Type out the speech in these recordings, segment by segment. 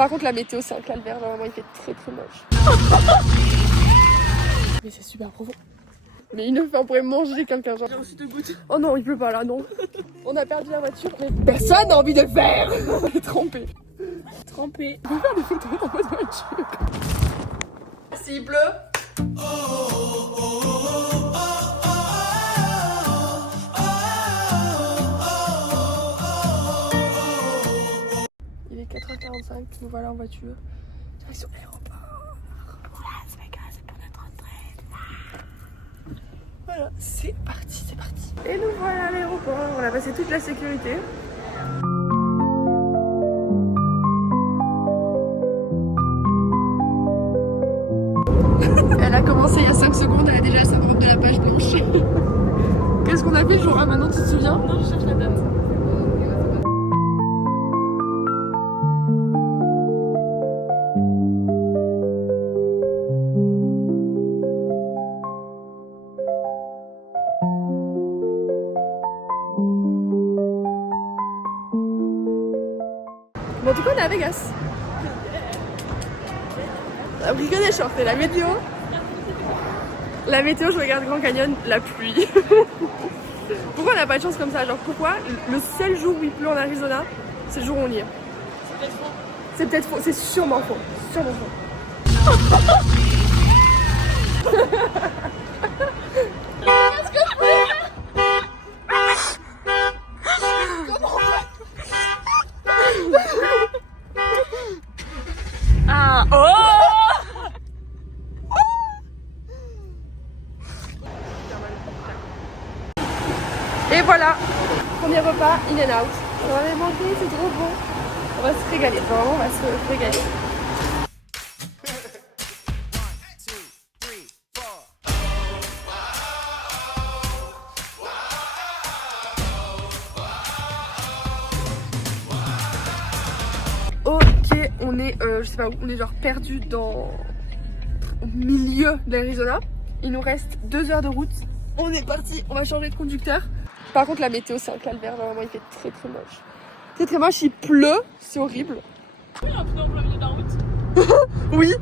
Par contre la météo c'est un calvaire, vraiment il fait très très moche. Mais c'est super profond. Mais une fois on pourrait manger quelqu'un genre. Oh non il pleut pas là non. On a perdu la voiture mais personne n'a envie de le faire. On est trempé. Trempé. On peut faire des photos dans votre voiture. S'il pleut. Il est 4h45, nous voilà en voiture. Direction l'aéroport. Las Vegas, c'est pour notre retraite. Voilà, c'est parti, c'est parti. Et nous voilà à l'aéroport, on a passé toute la sécurité. Elle a commencé il y a 5 secondes, elle a déjà le syndrome de la page blanche. Qu'est-ce qu'on a fait le jour-là maintenant, tu te souviens? Non, je cherche la date. Bon, en tout cas, on est à Vegas. On a pris que des shorts et la météo. La météo, je regarde Grand Canyon, la pluie. Pourquoi on n'a pas de chance comme ça? Genre, pourquoi le seul jour où il pleut en Arizona, c'est le jour où on y est? C'est peut-être faux, c'est sûrement faux. Sûrement faux. Ah, oh! Et voilà, premier repas, in and out. On va aller manger, c'est trop bon. On va se régaler, vraiment on va se régaler. Ok, on est, je sais pas où, on est genre perdu au milieu de l'Arizona. Il nous reste 2 heures de route. On est parti, on va changer de conducteur. Par contre la météo c'est un calvaire, vraiment il fait très très moche. Très très moche, il pleut, c'est horrible. Il y a un pneu en plein milieu de la route. Oui.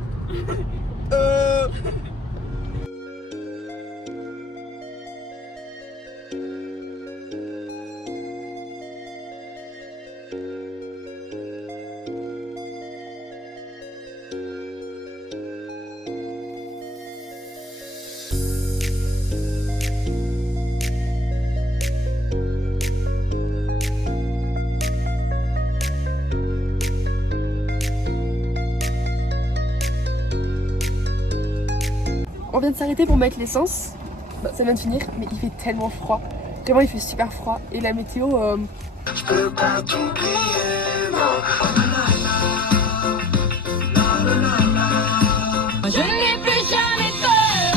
On vient de s'arrêter pour mettre l'essence. Bah, ça vient de finir, mais il fait tellement froid. Vraiment, il fait super froid. Et la météo. Je peux pas t'oublier, non. Je n'ai plus jamais peur.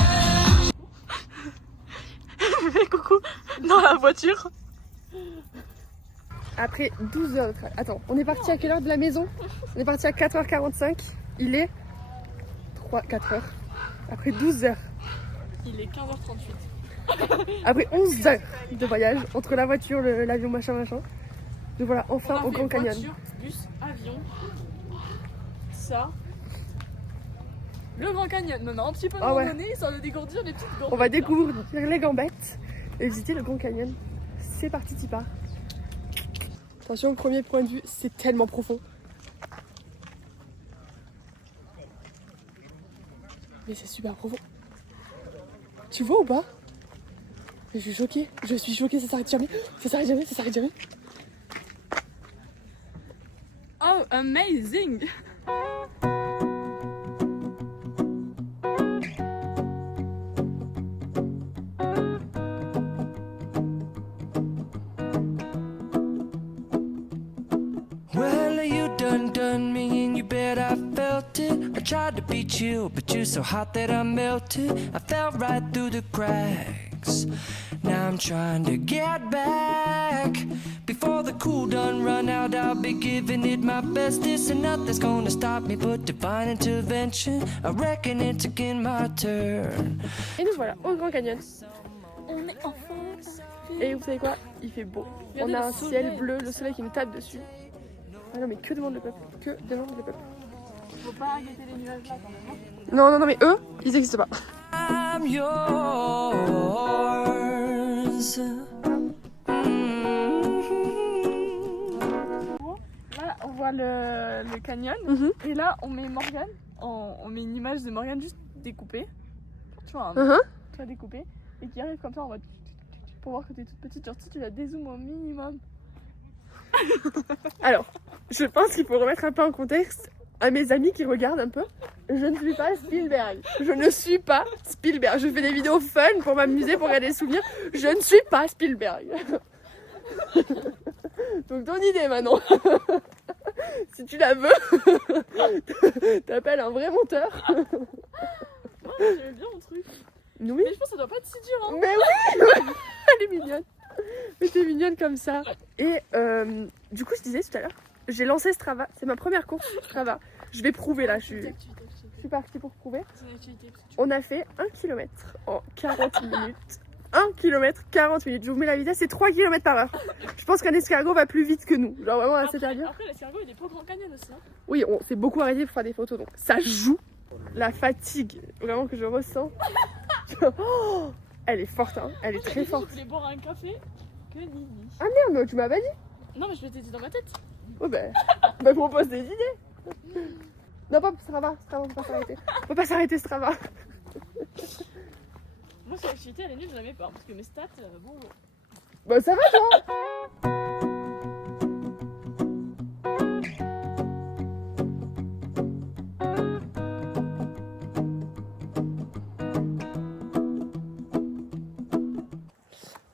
Fais coucou dans la voiture. Après 12 heures de travail. Attends, on est parti à quelle heure de la maison? On est parti à 4h45. Il est 4h. Après 12 heures. Il est 15h38. Après 11 heures de voyage entre la voiture, l'avion, machin. Nous voilà enfin au Grand Canyon. Voiture, bus, avion. Ça. Le Grand Canyon. Non, un petit peu de randonnée, ça va dégourdir les petites gambettes. On va découvrir les gambettes et visiter le Grand Canyon. C'est parti, t'y pars. Attention, premier point de vue, c'est tellement profond. Mais c'est super profond. Tu vois ou pas? Mais je suis choquée, ça s'arrête jamais. Oh, amazing! Well, you done me and you bet I felt it. I tried to be chill, but you're so hot that I melted. I fell right through the cracks. Now I'm trying to get back. Before the cool done run out, I'll be giving it my bestest. And nothing's gonna stop me but divine intervention. I reckon it's again my turn. Et nous voilà au Grand Canyon. On est en France. Et vous savez quoi? Il fait beau. On a un ciel bleu, le soleil qui nous tape dessus. Ah non mais que demande le peuple. Que demande le peuple. Faut pas guetter les nuages là quand même. Hein. Non mais eux, ils existent pas. I'm yours. Là on voit le canyon et là on met Morgane, on met une image de Morgane juste découpée. Tu vois, tu vois découpée et qui arrive comme ça en mode pour voir que t'es toute petite, genre tu la dézoomes au minimum. Alors, je pense qu'il faut remettre un peu en contexte à mes amis qui regardent un peu. Je ne suis pas Spielberg. Je ne suis pas Spielberg. Je fais des vidéos fun pour m'amuser, pour regarder des souvenirs. Je ne suis pas Spielberg. Donc ton idée maintenant. Si tu la veux, t'appelles un vrai monteur. Oh, j'aimais bien mon truc. Oui. Mais je pense que ça doit pas être si dur hein. Mais oui. Elle est mignonne. Mais t'es mignonne comme ça. Et du coup, je disais tout à l'heure, j'ai lancé Strava. C'est ma première course Strava. Je vais prouver là. Je suis partie pour prouver. On a fait 1 km en 40 minutes. 1 km 40 minutes. Je vous mets la vitesse, c'est 3 km par heure. Je pense qu'un escargot va plus vite que nous. Genre vraiment à cette allure. Après, l'escargot il est pas au Grand Canyon aussi. Hein. Oui, on s'est beaucoup arrêté pour faire des photos. Donc ça joue. La fatigue vraiment que je ressens. Oh, elle est forte, hein. Elle est très forte. Je voulais boire un café que Nini. Ah merde, mais tu m'as pas dit. Non, mais je m'étais dit dans ma tête. Ouais, bah propose des idées. Non, pas Strava, on peut pas s'arrêter. On peut pas s'arrêter Strava. Moi, cette activité, elle est nulle, je n'aimais pas. Parce que mes stats, bon. Bah, ça va, toi.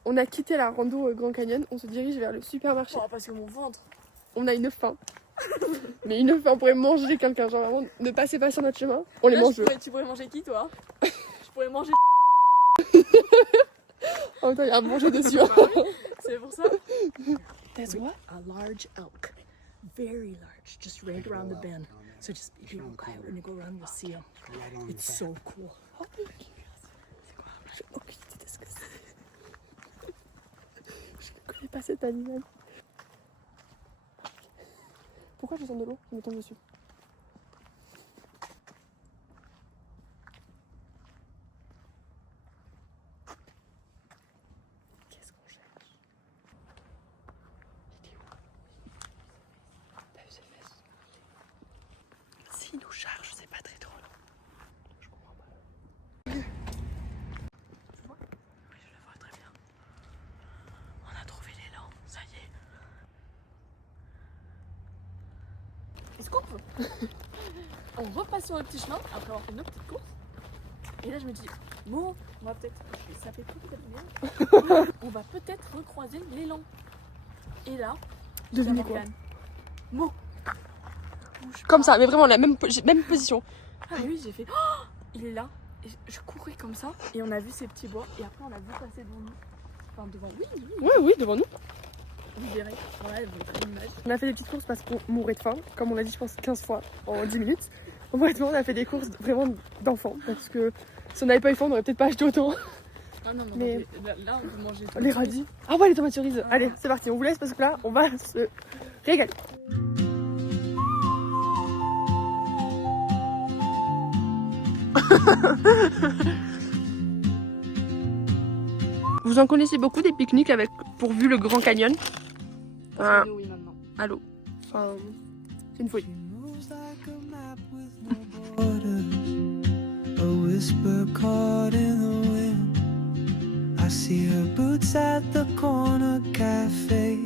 On a quitté la rando Grand Canyon, on se dirige vers le supermarché. Oh, parce que mon ventre. On a une faim. Mais une faim, on pourrait manger quelqu'un, genre vraiment ne passez pas sur notre chemin, on les Là, mange. Tu pourrais manger qui, toi? Je pourrais manger. En même temps, il y a à manger dessus. Hein. C'est pour ça. There's what? A large elk. Very large. Just right around the bend. So just if you go out when you go around, you'll see him. It's so cool. J'ai aucune idée de ce que c'est. Je ne connais pas cet animal. Pourquoi je sens de l'eau? Je me tombe dessus. Qu'est-ce qu'on cherche? Il est où? T'as vu ses fesses? S'il nous charge, c'est pas très drôle. Je comprends pas. Oui, je le vois très bien. On a trouvé l'élan, ça y est. Il se coupe. On repasse sur le petit chemin après avoir fait nos petites courses. Et là, je me dis, bon, on va peut-être. Ça fait tout bien. On va peut-être recroiser l'élan. Et là, Devinez quoi? Mo. Comme ça, mais vraiment la même position. Ah oui, j'ai fait. Oh, il est là. Et je courais comme ça. Et on a vu ces petits bois. Et après, on l'a vu passer devant nous. Enfin, devant. Oui. Oui, devant nous. Vous verrez. Voilà, vous montrez l'image. On a fait des petites courses parce qu'on mourait de faim, comme on l'a dit je pense 15 fois en 10 minutes. Honnêtement, on a fait des courses vraiment d'enfants parce que si on n'avait pas eu faim, on n'aurait peut-être pas acheté autant. Ah non, Mais- là, on peut manger tout. Les radis. Ah ouais, les tomates cerises. Allez, c'est parti, on vous laisse parce que là, on va se régaler. Vous en connaissez beaucoup des pique-niques avec pour vue le Grand Canyon. Oui, maintenant. À l'eau. Enfin, c'est une folie. Moves like a map with no borders, a whisper caught in the wind. I see her boots at the corner cafe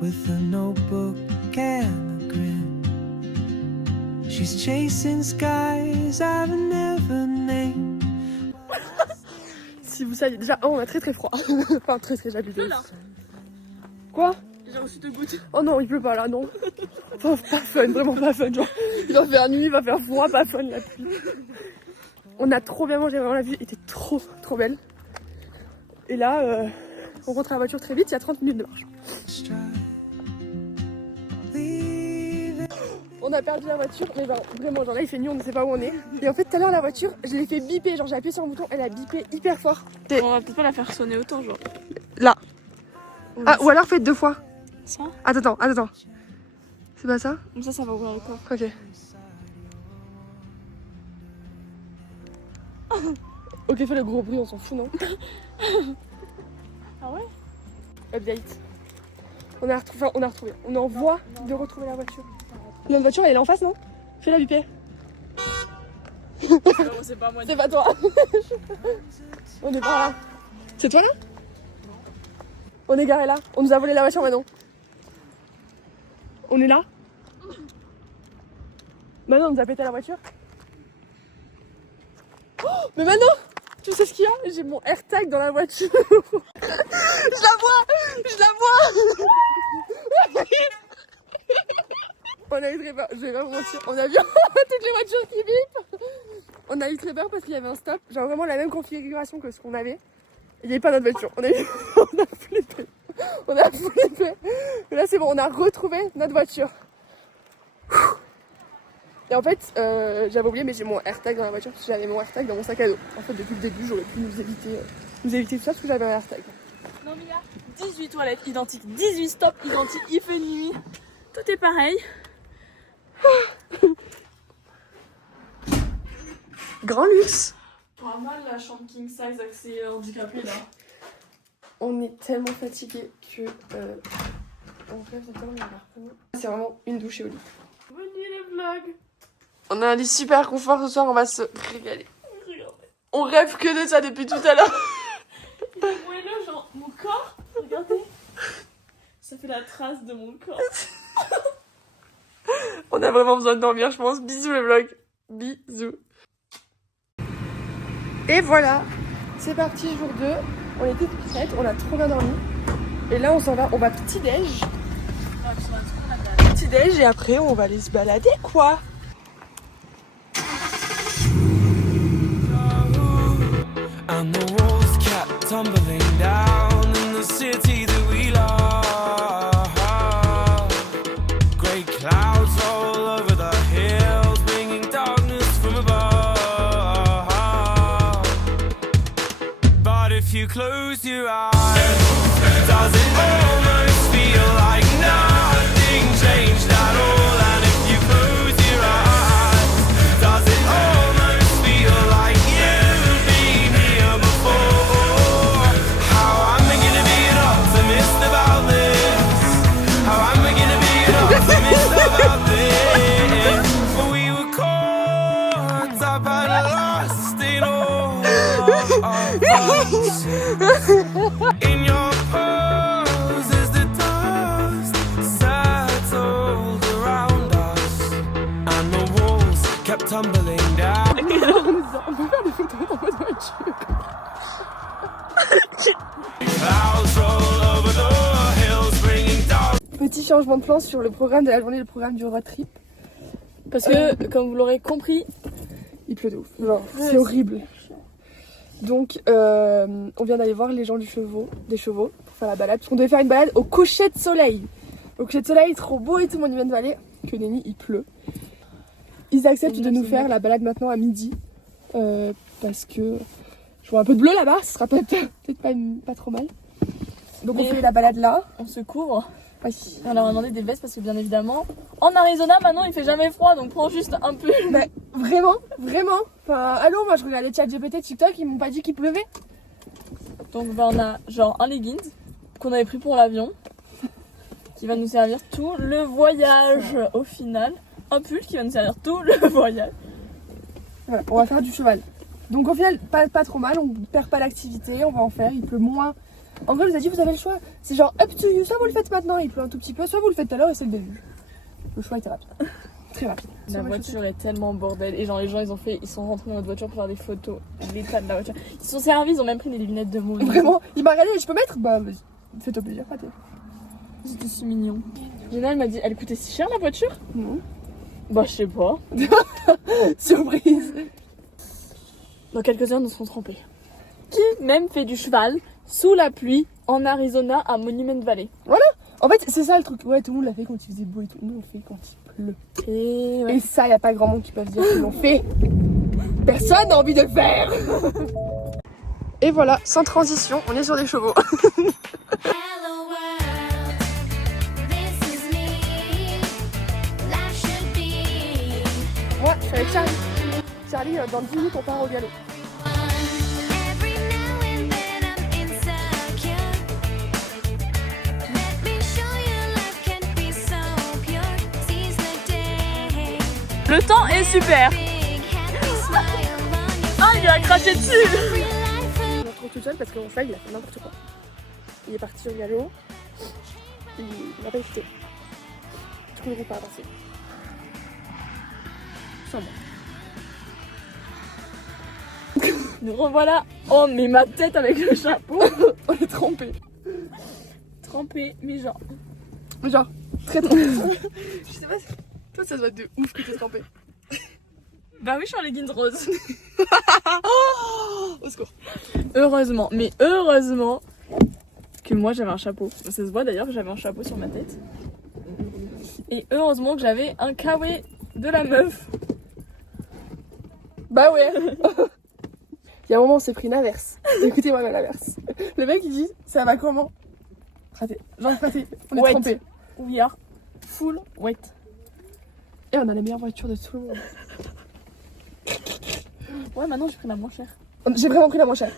with a notebook and a grin. She's chasing skies I've never named. Si vous saviez déjà, on a très froid. Enfin, très j'habite. Là. Quoi? J'ai reçu 2 gouttes. Oh non, il pleut pas là, non. Enfin, pas fun, vraiment pas fun. Genre, il va faire nuit, il va faire froid, pas fun la pluie. On a trop bien mangé, vraiment la vue était trop belle. Et là, on rentre à la voiture très vite, il y a 30 minutes de marche. On a perdu la voiture, mais vraiment, genre là il fait nuit, on ne sait pas où on est. Et en fait, tout à l'heure, la voiture, je l'ai fait biper, genre j'ai appuyé sur un bouton, elle a bipé hyper fort. On va peut-être pas la faire sonner autant, genre. Là. Ah, ou alors faites 2 fois. Ça? Attends. C'est pas ça? Comme ça va ouvrir le coffre. Ok. Ok, fais le gros bruit, on s'en fout, non? Ah ouais? Update. On a retrouvé. On est en voie de retrouver la voiture. Notre voiture, elle est là en face, non? Fais la Bipé. C'est pas moi. C'est pas toi. On est pas là. C'est toi là? On est garé là. On nous a volé la voiture maintenant. On est là? Maintenant on nous a pété la voiture. Oh, mais maintenant, tu sais ce qu'il y a? J'ai mon AirTag dans la voiture. Je la vois. On a eu très peur, je vais pas vous mentir, on a vu toutes les voitures qui bipent. On a eu très peur parce qu'il y avait un stop, genre vraiment la même configuration que ce qu'on avait. Il n'y avait pas notre voiture, on a flippé. Mais là c'est bon, on a retrouvé notre voiture. Et en fait, j'avais oublié, mais j'ai mon AirTag dans la voiture parce que j'avais mon AirTag dans mon sac à dos. En fait, depuis le début, j'aurais pu nous éviter tout ça parce que j'avais un AirTag. Non mais il y a 18 toilettes identiques, 18 stops identiques, il fait nuit. Tout est pareil. Grand luxe. Pas mal la chambre king size accès handicapé là. On est tellement fatigué que en fait, c'est vraiment une douche et au lit. Venez le vlog. On a un lit super confort ce soir, on va se régaler. Regardez. On rêve que de ça depuis tout à l'heure. Voyez-le, genre mon corps, regardez. Ça fait la trace de mon corps. On a vraiment besoin de dormir, je pense. Bisous le vlog. Bisous. Et voilà, c'est parti jour 2. On était toutes prêtes, on a trop bien dormi. Et là on s'en va, on va petit-déj. Petit-déj et après on va aller se balader quoi. And the walls kept tumbling down in the city that we love. Great clouds roll over the hills, bringing darkness from above. But if you close your eyes, does it almost feel like nothing changed at all? And if you close your eyes, does it almost feel like you've been here before? How am I gonna be an optimist about this? How am I gonna be an optimist about this? For we were caught up and lost in all of us. In your pose as the dust settled around us, and the walls kept tumbling down. On peut faire des photos dans votre voiture. Clouds roll over the hills, bringing dark. Petit changement de plan sur le programme de la journée, le programme du road trip. Parce que, comme vous l'aurez compris, Il pleut de ouf. Genre, c'est horrible. Donc, on vient d'aller voir les gens des chevaux pour faire la balade. Parce qu'on devait faire une balade au coucher de soleil. Au coucher de soleil, trop beau et tout, Monument Valley. Que nenni, il pleut. Ils acceptent de nous faire la balade maintenant à midi. Parce que je vois un peu de bleu là-bas, ce sera peut-être pas trop mal. Donc on fait la balade là. on se couvre. Oui. On leur a demandé des vestes parce que bien évidemment, en Arizona maintenant il fait jamais froid donc prends juste un peu. Bah, vraiment. Enfin, allô, moi je regardais ChatGPT, TikTok, ils m'ont pas dit qu'il pleuvait. Donc bah, on a genre un leggings qu'on avait pris pour l'avion qui va nous servir tout le voyage au final. Un pull qui va nous servir tout le voyage. Voilà, on va faire du cheval. Donc au final, pas trop mal, on perd pas l'activité, on va en faire, il pleut moins. En vrai, vous avez dit, vous avez le choix. C'est genre up to you, soit vous le faites maintenant, il pleut un tout petit peu, soit vous le faites tout à l'heure et c'est le début. Le choix était rapide. Très rapide. La voiture est tellement bordel et genre les gens ils sont rentrés dans notre voiture pour faire des photos. L'état de la voiture. Ils se sont servis, ils ont même pris des lunettes de moule. Vraiment, il m'a regardé, je peux mettre? Bah vas-y, fais-toi plaisir, pâté. C'était si mignon. Jenna elle m'a dit, elle coûtait si cher la voiture? Non. Bah je sais pas. Surprise. Dans quelques heures nous serons trempés. Qui même fait du cheval sous la pluie en Arizona à Monument Valley? En fait, c'est ça le truc. Ouais, tout le monde l'a fait quand il faisait beau et tout. Nous, on le fait quand il pleut. Et ouais. Et ça, y a pas grand monde qui peuvent dire qu'ils l'ont fait. Personne n'a envie de le faire. Et voilà, sans transition, on est sur des chevaux. Hello world, this is me. avec Charlie. Charlie, dans 10 minutes, on part au galop. Every now and then I'm insecure. Let me show you love can be so pure. Seize the day. Le temps est super. Big happy smile on your Ah, il a craché dessus. free life. Je me retrouve toute seule parce qu'en fait, il a fait n'importe quoi. Il est parti au galop. Il m'a pas écouté. Du coup, il n'est pas avancé. Sans moi. Nous revoilà. Oh, mais ma tête avec le chapeau. On est trempés. Trempé, mais genre. Genre, très trempés. Je sais pas si... Toi, ça doit être de ouf que t'es trempé. Bah oui, je suis en leggings rose. Au secours. Heureusement, mais heureusement que moi j'avais un chapeau. Ça se voit d'ailleurs que j'avais un chapeau sur ma tête. Et heureusement que j'avais un kawaii de la meuf. Bah ouais. Il y a un moment, on s'est pris une averse. Écoutez-moi bien l'averse. Le mec, il dit, ça va comment? Raté. Genre, raté. On est Wet. trempés. We are full wet. Et on a la meilleure voiture de tout le monde. Ouais, maintenant j'ai pris la moins chère. J'ai vraiment pris la moins chère.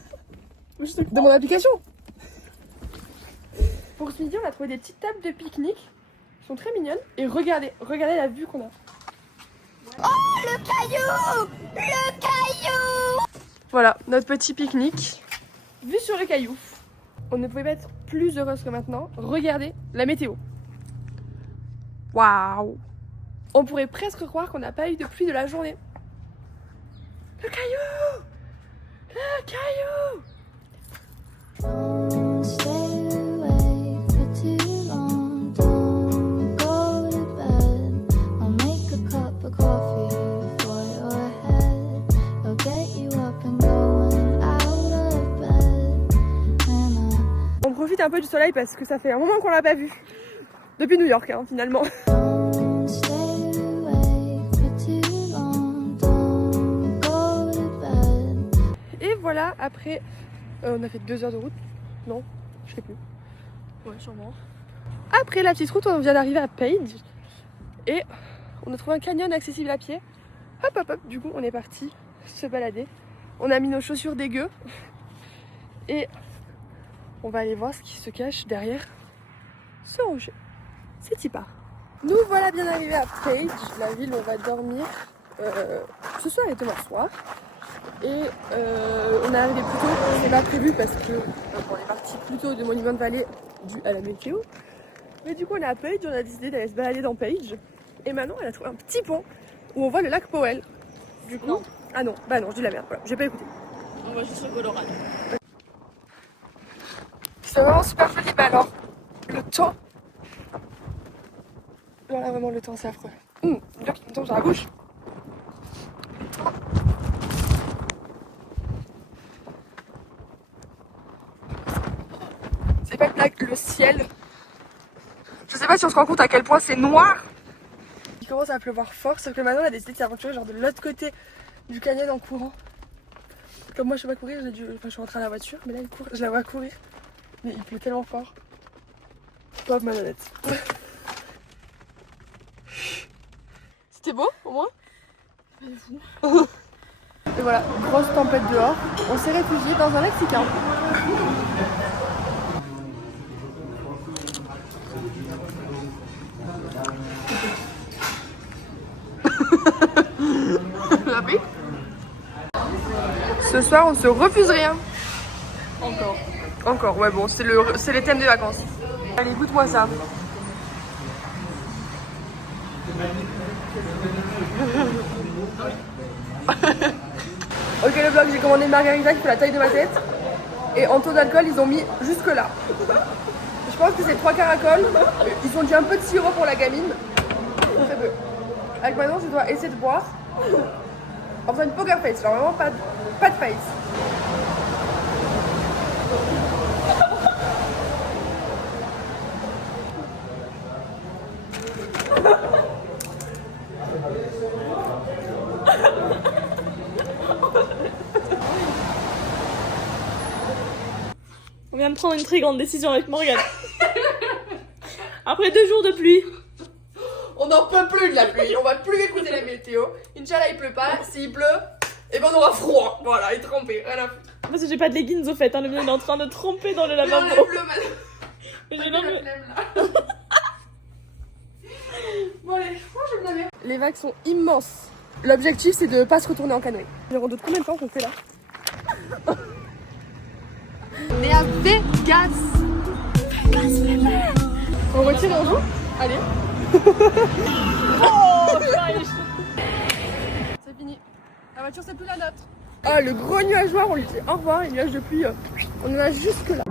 Mais je te De crois. mon application. Pour ce midi, on a trouvé des petites tables de pique-nique. Elles sont très mignonnes. Et regardez la vue qu'on a. Le caillou. Voilà, notre petit pique-nique. Vue sur le caillou. On ne pouvait pas être plus heureuse que maintenant. Regardez la météo. Waouh! On pourrait presque croire qu'on n'a pas eu de pluie de la journée. Le caillou! Le caillou! Don't stay awake for too long. Don't go to bed. I'll make a cup of coffee for your head. I'll get you up and going out of bed. And On profite un peu du soleil parce que ça fait un moment qu'on l'a pas vu. Depuis New York, hein, finalement. don't stay awake for too long. Don't go to bed. Et voilà, après, on a fait 2 heures de route. Non, je sais plus. Ouais, sûrement. Après la petite route, on vient d'arriver à Page. Et on a trouvé un canyon accessible à pied. Hop, hop, hop. Du coup, on est parti se balader. On a mis nos chaussures dégueu. Et on va aller voir ce qui se cache derrière ce rocher. C'est y part. Nous voilà bien arrivés à Page, la ville où on va dormir ce soir et demain soir. Et on est arrivé plus tôt, c'est pas prévu parce que on est parti plus tôt de Monument Valley dû à la météo. Mais du coup on est à Page, on a décidé d'aller se balader dans Page. Et maintenant elle a trouvé un petit pont où on voit le lac Powell. Du coup, Non. ah non, bah non, je dis la merde, voilà, j'ai pas écouté. On va juste au Colorado. C'est vraiment super joli, mais alors, le temps. Voilà, vraiment le temps c'est affreux. L'heure qui me tombe sur la bouche. Le temps. C'est pas une blague, le ciel. Je sais pas si on se rend compte à quel point c'est noir. Il commence à pleuvoir fort, sauf que maintenant on a décidé de s'aventurer genre de l'autre côté du canyon en courant. Comme moi je sais pas courir, je suis rentrée à la voiture, mais là il court, je la vois courir. Mais il pleut tellement fort. Pauvre Manonnette. C'était beau au moins? Et voilà, grosse tempête dehors. On s'est réfugié dans un Mexicain. Ce soir, on se refuse rien. Encore, ouais bon, c'est les thèmes des vacances. Allez, goûte-moi ça. Ok le vlog, j'ai commandé une margarita qui fait la taille de ma tête. Et en taux d'alcool, ils ont mis jusque là. Je pense que c'est 3 caracoles. Ils ont dit un peu de sirop pour la gamine. Très peu. Avec maintenant, je dois essayer de boire. En faisant une poker face, genre vraiment pas de face. On vient de prendre une très grande décision avec Morgane. Après 2 jours de pluie. On n'en peut plus de la pluie. On va plus écouter la météo. Inch'Allah, il pleut pas. S'il pleut, et ben on aura froid. Voilà, et trempé. Rien à foutre. Parce que j'ai pas de leggings au fait, hein, le mien il est en train de tremper dans le Mais on lavabo. lève le mal. J'ai La même- flemme, là. Bon allez, je vais me laver. Les vagues sont immenses. L'objectif c'est de pas se retourner en canoë. On doute combien de temps qu'on fait là? On est à Vegas. On retire et on joue? Allez. Oh, putain, il est chaud. C'est fini. La voiture c'est plus la nôtre. Ah le gros nuage noir, on lui dit au revoir, les nuages de pluie. On en a jusque là.